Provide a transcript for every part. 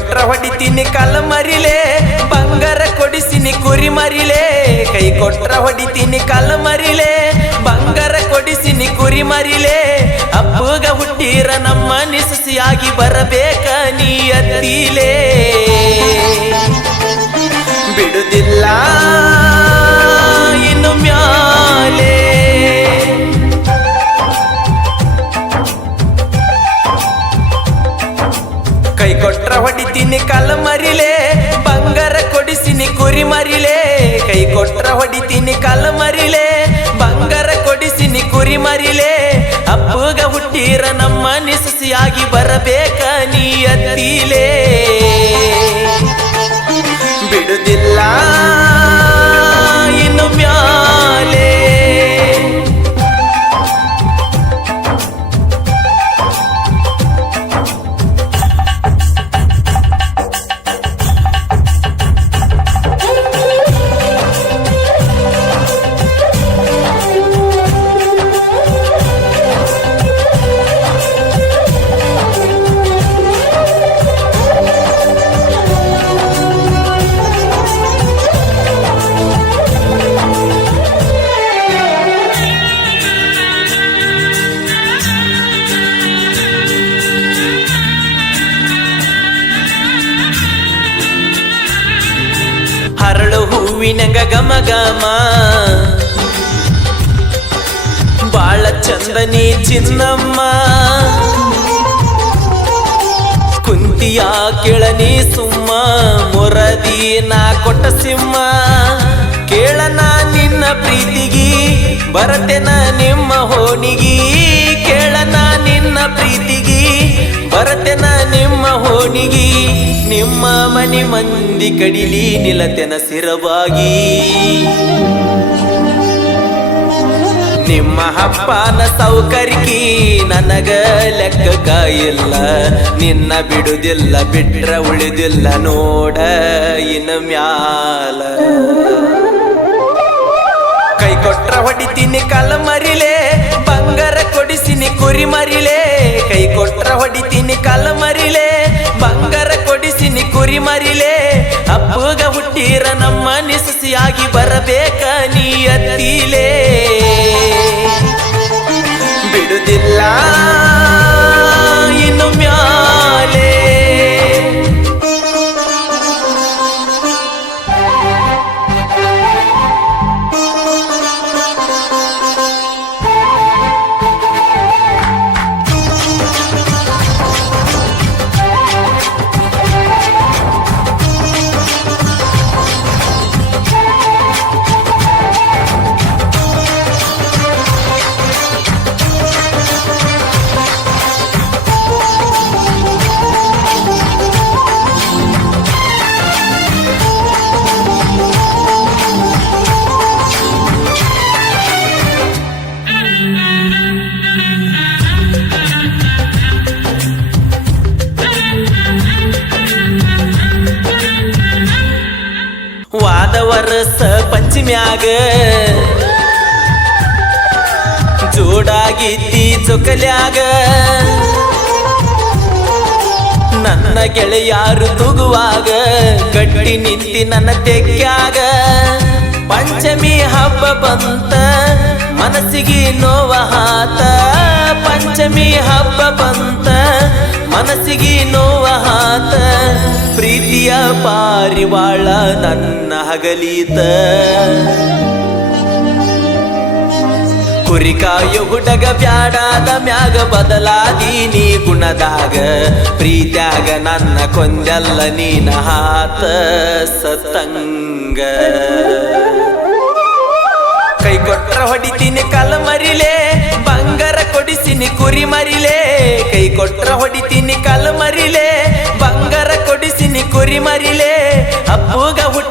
ಕೊಟ್ರ ಹೊಡಿತೀನಿ ಕಲ ಮರಿಲೆ, ಬಂಗಾರ ಕೊಡಿಸಿನಿ ಕುರಿ ಮರಿಲೆ. ಕೈ ಕೊಟ್ರ ಹೊಡಿತೀನಿ ಕಲ ಮರಿಲೆ, ಬಂಗಾರ ಕೊಡಿಸಿನಿ ಕುರಿ ಮರಿಲೆ. ಅಪ್ಪಗ ಹುಟ್ಟಿರ ನಮ್ಮ ನಿಸಸಿಯಾಗಿ ಬರಬೇಕ ನೀ ಬಿಡುದಿಲ್ಲ. ಹೊಡಿತೀನಿ ಕಲ್ಲ ಮರಿಲೆ, ಬಂಗಾರ ಕೊಡಿಸಿನಿ ಕುರಿ ಮರಿಲೆ, ಕೈ ಕೊಟ್ರ ಹೊಡಿತೀನಿ ಕಲ್ಲ ಮರಿಲೆ, ಬಂಗಾರ ಕೊಡಿಸಿನಿ ಕುರಿ ಮರಿಲೆ, ಅಪ್ಪುಗ ಹುಟ್ಟಿರ ನಮ್ಮ ನಿಸಸಿಯಾಗಿ ಬರಬೇಕ ನೀ ಅತ್ತಿಲೇ. ಘಮ ಗಮ ಬಾಳ ಚಂದನಿ ಚಿನ್ನಮ್ಮ. ಕುಂತಿಯ ಕೇಳನಿ ಸುಮ್ಮ, ಮೊರದಿ ನಾ ಕೊಟ್ಟ ಸಿಂಹ. ಕೇಳನ ನಿನ್ನ ಪ್ರೀತಿಗಿ ಬರತೆನ ನಿಮ್ಮ ಹೋಣಿಗಿ ಕೇಳನ ನಿನ್ನ ಪ್ರೀತಿಗಿ ಬರತೆನ ನಿಮ್ಮ ಹೋಣಿಗಿ ನಿಮ್ಮ ಮನೆ ಮಂದಿ ಕಡಿಲಿ ನಿಲತೆನ ಸಿರವಾಗಿ. ನಿಮ್ಮ ಅಪ್ಪನ ಸೌಕರ್ಯಕಿ ನನಗ ಲೆಕ್ಕ ಕಾಯಿಲ್ಲ. ನಿನ್ನ ಬಿಡುದಿಲ್ಲ, ಬಿಟ್ರ ಉಳಿದಿಲ್ಲ ನೋಡ ಇನ್ನು ಮ್ಯಾಲ. ಕೈ ಕೊಟ್ರ ಹೊಡಿತೀನಿ ಕಲ್ಲ ಮರಿಲೆ ಬಂಗಾರ ಕೊಡಿಸಿನಿ ಕುರಿ ಮರಿಲೆ ಹುಟ್ಟಿರ ನಮ್ಮ ನಿಸಸಿಯಾಗಿ ಬರಬೇಕ ನೀ ಬಿಡುದಿಲ್ಲ. ವರಸ ಪಂಚಮ್ಯಾಗ. ಜೋಡಾಗಿದ್ದಿ ಚೊಕಲ್ಯಾಗ ನನ್ನ ಗೆಳೆಯಾರು ತೂಗುವಾಗ, ಕಟ್ಟಿ ನಿಂತಿ ನನ್ನ ತೆಗ್ಯಾಗ. ಪಂಚಮಿ ಹಬ್ಬ ಬಂತ, ಮನಸ್ಸಿಗೆ ನೋವ ಹಾತ. ಪಂಚಮಿ ಹಬ್ಬ ಬಂತ, ಮನಸ್ಸಿಗೆ ನೋವ ಹಾತ. ಪ್ರೀತಿಯ ಪಾರಿವಾಳ ನನ್ನ ಹಗಲೀತ. ಕುರಿಕಾಯು ಹುಡಗ ಬ್ಯಾಡಾದ ಮ್ಯಾಗ ಬದಲಾದೀನಿ ಗುಣದಾಗ. ಪ್ರೀತ್ಯಾಗ ನನ್ನ ಕೊಂದೆಲ್ಲ ನೀನ ಹಾತ ಸತಂಗ. ಕೈ ಕೊಟ್ರ ಹೊಡಿತೀನಿ ಕಲ ಮರಿಲೆ, ಬಂಗಾರ ಕೊಡಿಸಿನಿ ಕುರಿ ಮರಿಲೆ. ಕೈ ಕೊಟ್ರ ಹೊಡಿತೀನಿ ಕಲ್ಲ ಮರಿಲೆ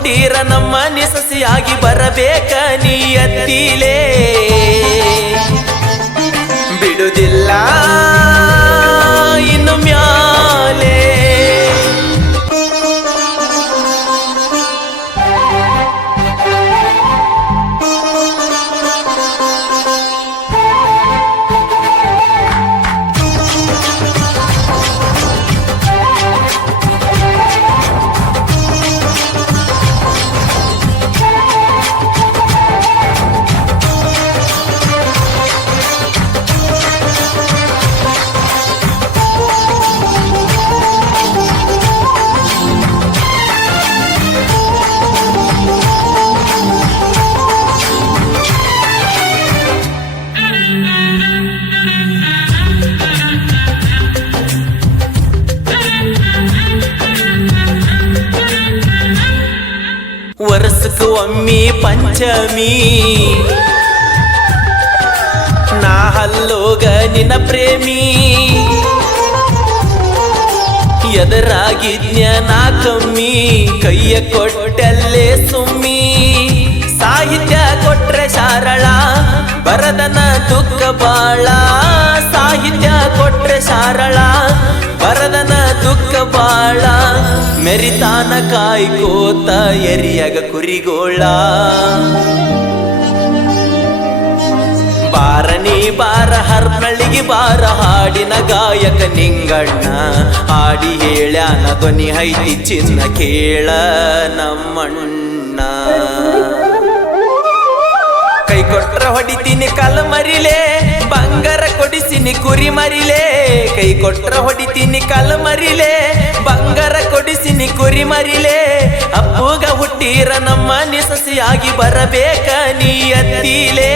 ಹುಟ್ಟಿರ ನಮ್ಮ ನಿಸಸಿಯಾಗಿ ಬರಬೇಕ ನೀ ಅತ್ತಿಲೇ ಒಮ್ಮಿ ಪಂಚಮಿ. ನಾ ಹಲ್ಲೋಗ ನಿನ್ನ ಪ್ರೇಮಿ. ಎದರಾಗಿದ್ಯ ನಾ ಕಮ್ಮಿ. ಕೈಯ ಕೊಟ್ಟಲ್ಲೇ ಸುಮ್ಮಿ. ಸಾಹಿತ್ಯ ಕೊಟ್ರೆ ಶಾರಳ, ಬರದನ ದುಃಖ ಬಾಳ. ಸಾಹಿತ್ಯ ಕೊಟ್ರೆ ಶಾರಳ, ಬರದನ ದುಃಖ ಬಾಳ. ಮೆರಿತಾನ ಕಾಯ್ಕೋತ ಎರಿಯಗ ಕುರಿಗೋಳ. ಬಾರನಿ ಬಾರ ಹರ್ನಳಿಗೆ ಬಾರ ಹಾಡಿನ ಗಾಯಕ ನಿಂಗಣ್ಣ. ಹಾಡಿ ಹೇಳ್ಯಾನ ಧ್ವನಿ ಹೈತಿ ಚಿನ್ನ ಕೇಳ ನಮ್ಮಣ್ಣ. ಕೈ ಕೊಟ್ರ ಹೊಡಿತೀನಿ ಕಲ್ ಮರಿಲೆ ಬಂಗಾರ ಕೊಡಿಸಿನಿ ಕುರಿ ಮರಿಲೆ, ಕೈ ಕೊಟ್ರ ಹೊಡಿತೀನಿ ಕಲ್ ಮರಿಲೆ, ಬಂಗಾರ ಕೊಡಿಸಿನಿ ಕುರಿ ಮರಿಲೆ ಅಪ್ಪುಗ ಹುಟ್ಟೀರ ನಮ್ಮ ನಿಸಸಿಯಾಗಿ ಬರಬೇಕ ನೀ ಅತ್ತಿಲೇ.